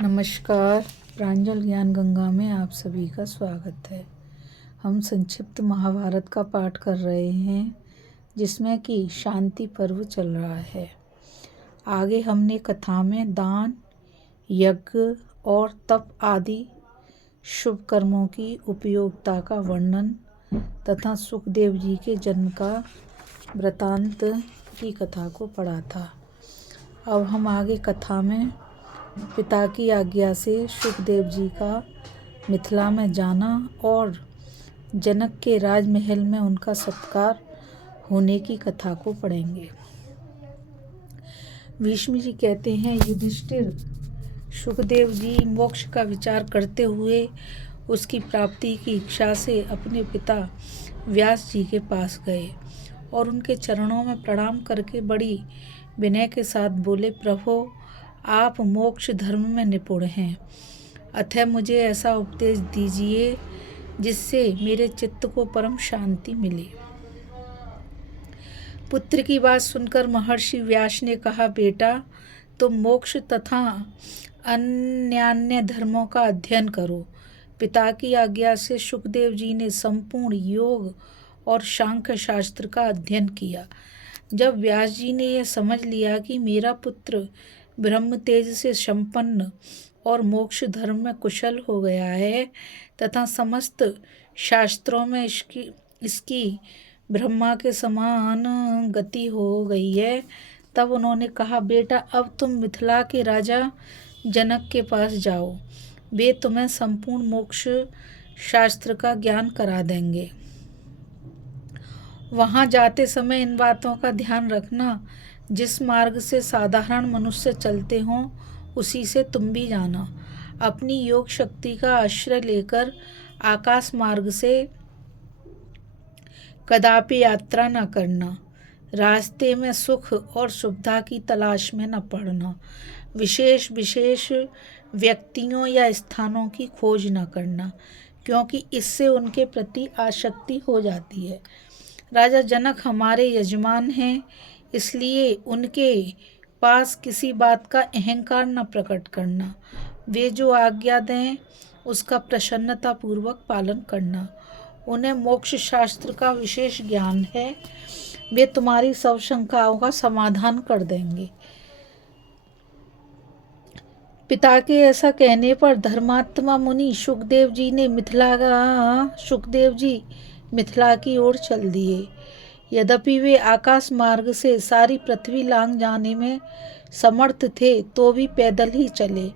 नमस्कार। प्रांजल ज्ञान गंगा में आप सभी का स्वागत है। हम संक्षिप्त महाभारत का पाठ कर रहे हैं, जिसमें कि शांति पर्व चल रहा है। आगे हमने कथा में दान, यज्ञ और तप आदि शुभ कर्मों की उपयोगिता का वर्णन तथा सुखदेव जी के जन्म का वृतांत की कथा को पढ़ा था। अब हम आगे कथा में पिता की आज्ञा से सुखदेव जी का मिथिला में जाना और जनक के राजमहल में उनका सत्कार होने की कथा को पढ़ेंगे। भीष्म जी कहते हैं, युधिष्ठिर, सुखदेव जी मोक्ष का विचार करते हुए उसकी प्राप्ति की इच्छा से अपने पिता व्यास जी के पास गए और उनके चरणों में प्रणाम करके बड़ी विनय के साथ बोले, प्रभु, आप मोक्ष धर्म में निपुण हैं, अतः मुझे ऐसा उपदेश दीजिए जिससे मेरे चित्त को परम शांति मिले। पुत्र की बात सुनकर महर्षि व्यास ने कहा, बेटा, तुम मोक्ष तथा अन्यान्य धर्मों का अध्ययन करो। पिता की आज्ञा से सुखदेव जी ने संपूर्ण योग और सांख्य शास्त्र का अध्ययन किया। जब व्यास जी ने यह समझ लिया कि मेरा पुत्र ब्रह्म तेज से संपन्न और मोक्ष धर्म में कुशल हो गया है तथा समस्त शास्त्रों में इसकी ब्रह्मा के समान गति हो गई है, तब उन्होंने कहा, बेटा, अब तुम मिथिला के राजा जनक के पास जाओ, वे तुम्हें संपूर्ण मोक्ष शास्त्र का ज्ञान करा देंगे। वहाँ जाते समय इन बातों का ध्यान रखना, जिस मार्ग से साधारण मनुष्य चलते हों उसी से तुम भी जाना। अपनी योग शक्ति का आश्रय लेकर आकाश मार्ग से कदापि यात्रा न करना। रास्ते में सुख और सुविधा की तलाश में न पड़ना। विशेष विशेष व्यक्तियों या स्थानों की खोज न करना, क्योंकि इससे उनके प्रति आसक्ति हो जाती है। राजा जनक हमारे यजमान हैं, इसलिए उनके पास किसी बात का अहंकार न प्रकट करना। वे जो आज्ञा दें उसका प्रसन्नता पूर्वक पालन करना। उन्हें मोक्ष शास्त्र का विशेष ज्ञान है, वे तुम्हारी सब शंकाओं का समाधान कर देंगे। पिता के ऐसा कहने पर धर्मात्मा मुनि सुखदेव जी मिथिला की ओर चल दिए। यद्यपि वे आकाश मार्ग से सारी पृथ्वी लांघ जाने में समर्थ थे, तो भी पैदल ही चले।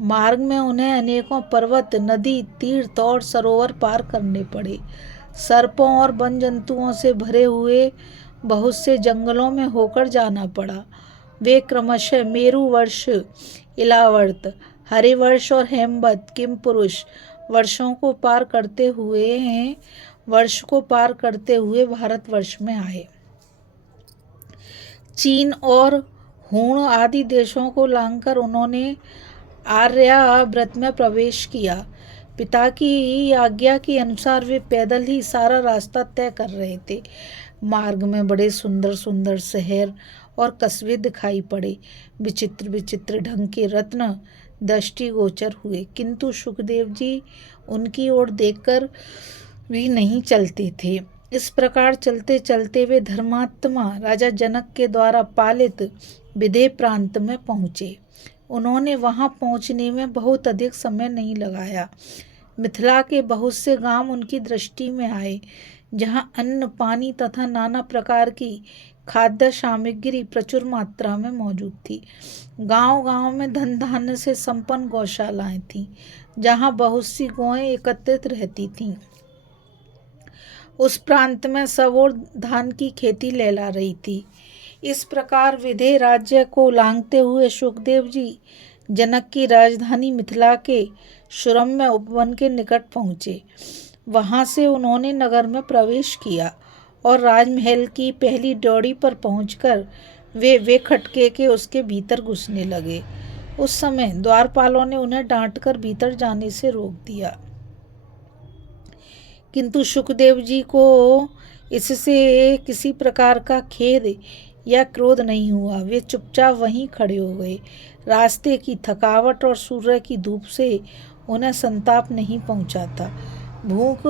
मार्ग में उन्हें अनेकों पर्वत, नदी, तीर्थ और सरोवर पार करने पड़े। सर्पों और वन जंतुओं से भरे हुए बहुत से जंगलों में होकर जाना पड़ा। वे क्रमशः मेरु वर्ष, इलावर्त, हरिवर्ष और हेमवत किमपुरुष वर्षों को पार करते हुए भारतवर्ष में आए। चीन और हूण आदि देशों को लांघकर उन्होंने आर्यावर्त में प्रवेश किया। पिता की आज्ञा के अनुसार वे पैदल ही सारा रास्ता तय कर रहे थे। मार्ग में बड़े सुंदर सुंदर शहर और कस्बे दिखाई पड़े। विचित्र विचित्र ढंग के रत्न दृष्टिगोचर हुए, किंतु सुखदेव जी उनकी ओर देखकर भी नहीं चलते थे। इस प्रकार चलते चलते वे धर्मात्मा राजा जनक के द्वारा पालित विदेह प्रांत में पहुँचे। उन्होंने वहां पहुंचने में बहुत अधिक समय नहीं लगाया। मिथिला के बहुत से गांव उनकी दृष्टि में आए, जहां अन्न, पानी तथा नाना प्रकार की खाद्य सामग्री प्रचुर मात्रा में मौजूद थी। गांव-गांव में धन धान्य से संपन्न गौशालाएं थीं, जहां बहुत सी गौएं एकत्रित रहती थीं। उस प्रांत में सब ओर धान की खेती लहला रही थी। इस प्रकार विदेह राज्य को लांघते हुए सुखदेव जी जनक की राजधानी मिथिला के सुरम्य उपवन के निकट पहुँचे। वहाँ से उन्होंने नगर में प्रवेश किया और राजमहल की पहली ड्योढ़ी पर पहुंचकर वे खटके के उसके भीतर घुसने लगे। उस समय द्वारपालों ने उन्हें डांटकर भीतर जाने से रोक दिया, किंतु सुखदेव जी को इससे किसी प्रकार का खेद या क्रोध नहीं हुआ। वे चुपचाप वहीं खड़े हो गए। रास्ते की थकावट और सूर्य की धूप से उन्हें संताप नहीं पहुंचा था। भूख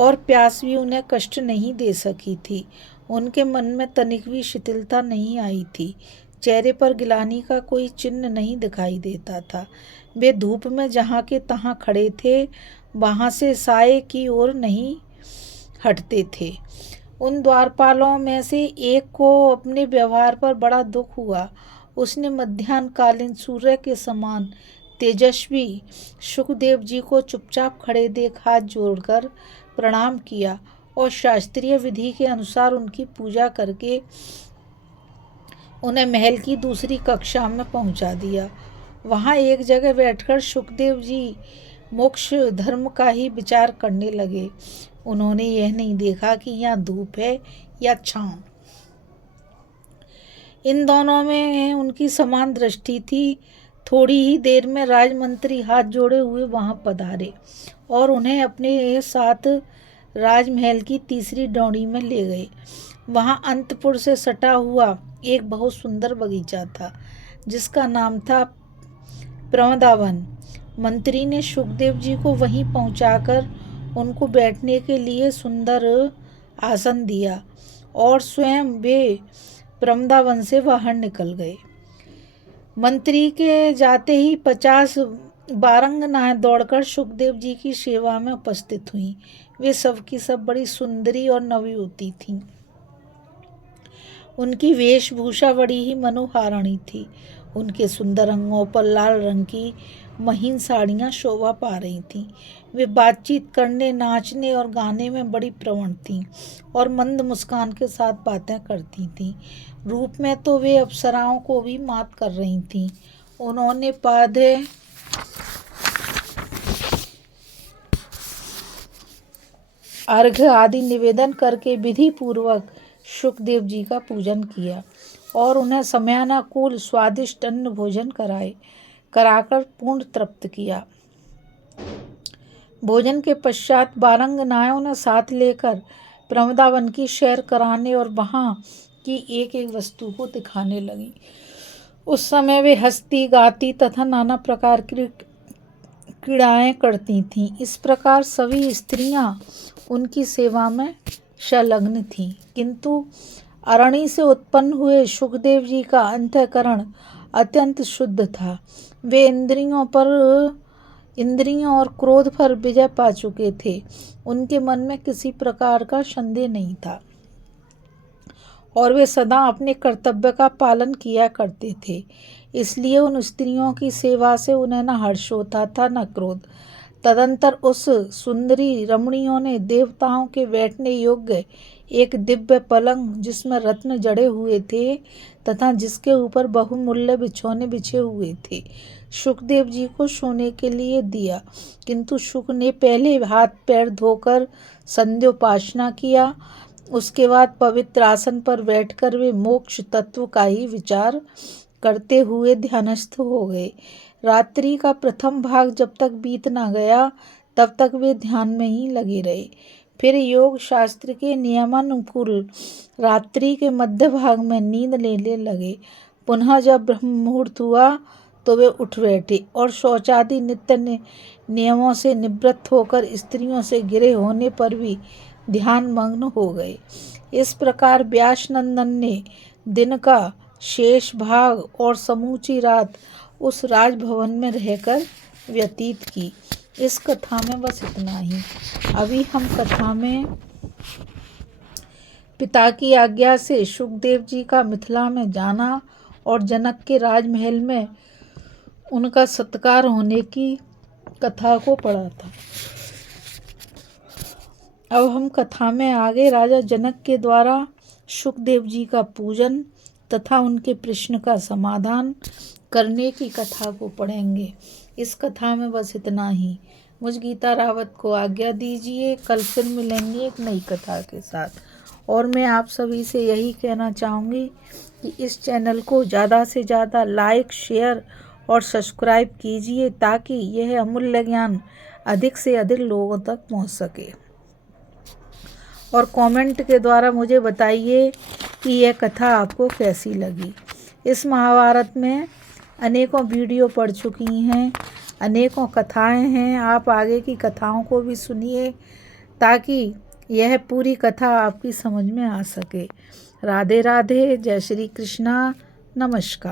और प्यास भी उन्हें कष्ट नहीं दे सकी थी। उनके मन में तनिक भी शिथिलता नहीं आई थी। चेहरे पर गिलानी का कोई चिन्ह नहीं दिखाई देता था। वे धूप में जहाँ के तहाँ खड़े थे, वहाँ से साए की ओर नहीं हटते थे। उन द्वारपालों में से एक को अपने व्यवहार पर बड़ा दुख हुआ। उसने मध्याह्नकालीन सूर्य के समान तेजस्वी सुखदेव जी को चुपचाप खड़े देख हाथ जोड़कर प्रणाम किया और शास्त्रीय विधि के अनुसार उनकी पूजा करके उन्हें महल की दूसरी कक्षा में पहुंचा दिया। वहां एक जगह बैठकर सुखदेव जी मोक्ष धर्म का ही विचार करने लगे। उन्होंने यह नहीं देखा कि यहाँ धूप है या छांव। इन दोनों में उनकी समान दृष्टि थी। थोड़ी ही देर में राजमंत्री हाथ जोड़े हुए वहां पधारे और उन्हें अपने साथ राजमहल की तीसरी डौड़ी में ले गए। वहां अंतपुर से सटा हुआ एक बहुत सुंदर बगीचा था, जिसका नाम था प्रमदावन। मंत्री ने सुखदेव जी को वहीं पहुंचाकर उनको बैठने के लिए सुंदर आसन दिया और स्वयं वे प्रमदावन से बाहर निकल गए। मंत्री के जाते ही 50 बारंगनाएं दौड़कर सुखदेव जी की सेवा में उपस्थित हुईं। वे सब की सब बड़ी सुंदरी और नवयुवती थीं। उनकी वेशभूषा बड़ी ही मनोहारिणी थी। उनके सुंदर अंगों पर लाल रंग की महीन साड़ियाँ शोभा पा रही थीं। वे बातचीत करने, नाचने और गाने में बड़ी प्रवण थीं और मंद मुस्कान के साथ बातें करती थीं। रूप में तो वे अप्सराओं को भी मात कर रही थीं। उन्होंने पादे अर्घ्य आदि निवेदन करके विधि पूर्वक सुखदेव जी का पूजन किया और उन्हें समयानुकूल स्वादिष्ट अन्न भोजन कराकर पूर्ण तृप्त किया। भोजन के पश्चात बारंगनायों ने साथ लेकर प्रमदावन की सैर कराने और वहां की एक एक वस्तु को दिखाने लगी। उस समय वे हंसती, गाती तथा नाना प्रकार की क्रीड़ाएं करती थीं। इस प्रकार सभी स्त्रियां उनकी सेवा में संलग्न थीं, किंतु अरणि से उत्पन्न हुए सुखदेव जी का अंतःकरण अत्यंत शुद्ध था। वे इंद्रियों और क्रोध पर विजय पा चुके थे। उनके मन में किसी प्रकार का संदेह नहीं था और वे सदा अपने कर्तव्य का पालन किया करते थे। इसलिए उन स्त्रियों की सेवा से उन्हें न हर्ष होता था न क्रोध। तदंतर उस सुंदरी रमणियों ने देवताओं के बैठने योग्य एक दिव्य पलंग, जिसमें रत्न जड़े हुए थे तथा जिसके ऊपर बहुमूल्य बिछौने बिछे हुए थे, सुखदेव जी को सोने के लिए दिया। किंतु सुख ने पहले हाथ पैर धोकर संध्योपासना किया। उसके बाद पवित्र आसन पर बैठकर वे मोक्ष तत्व का ही विचार करते हुए ध्यानस्थ हो गए। रात्रि का प्रथम भाग जब तक बीत न गया, तब तक वे ध्यान में ही लगे रहे। फिर योग शास्त्र के नियमानुकूल रात्रि के मध्य भाग में नींद लेने लगे। पुनः जब ब्रह्म मुहूर्त हुआ तो वे उठ बैठे और शौचादि नित्य नियमों से निवृत्त होकर स्त्रियों से घिरे होने पर भी ध्यान मग्न हो गए। इस प्रकार व्यासनंदन ने दिन का शेष भाग और समूची रात उस राजभवन में रहकर व्यतीत की। इस कथा में बस इतना ही। अभी हम कथा में पिता की आज्ञा से सुखदेव जी का मिथिला में जाना और जनक के राजमहल में उनका सत्कार होने की कथा को पढ़ा था। अब हम कथा में आगे राजा जनक के द्वारा सुखदेव जी का पूजन तथा उनके प्रश्न का समाधान करने की कथा को पढ़ेंगे। इस कथा में बस इतना ही। मुझ गीता रावत को आज्ञा दीजिए। कल फिर मिलेंगे एक नई कथा के साथ। और मैं आप सभी से यही कहना चाहूँगी कि इस चैनल को ज़्यादा से ज़्यादा लाइक, शेयर और सब्सक्राइब कीजिए, ताकि यह अमूल्य ज्ञान अधिक से अधिक लोगों तक पहुँच सके। और कमेंट के द्वारा मुझे बताइए कि यह कथा आपको कैसी लगी। इस महाभारत में अनेकों वीडियो पढ़ चुकी हैं, अनेकों कथाएं हैं। आप आगे की कथाओं को भी सुनिए ताकि यह पूरी कथा आपकी समझ में आ सके। राधे राधे, जय श्री कृष्णा, नमस्कार।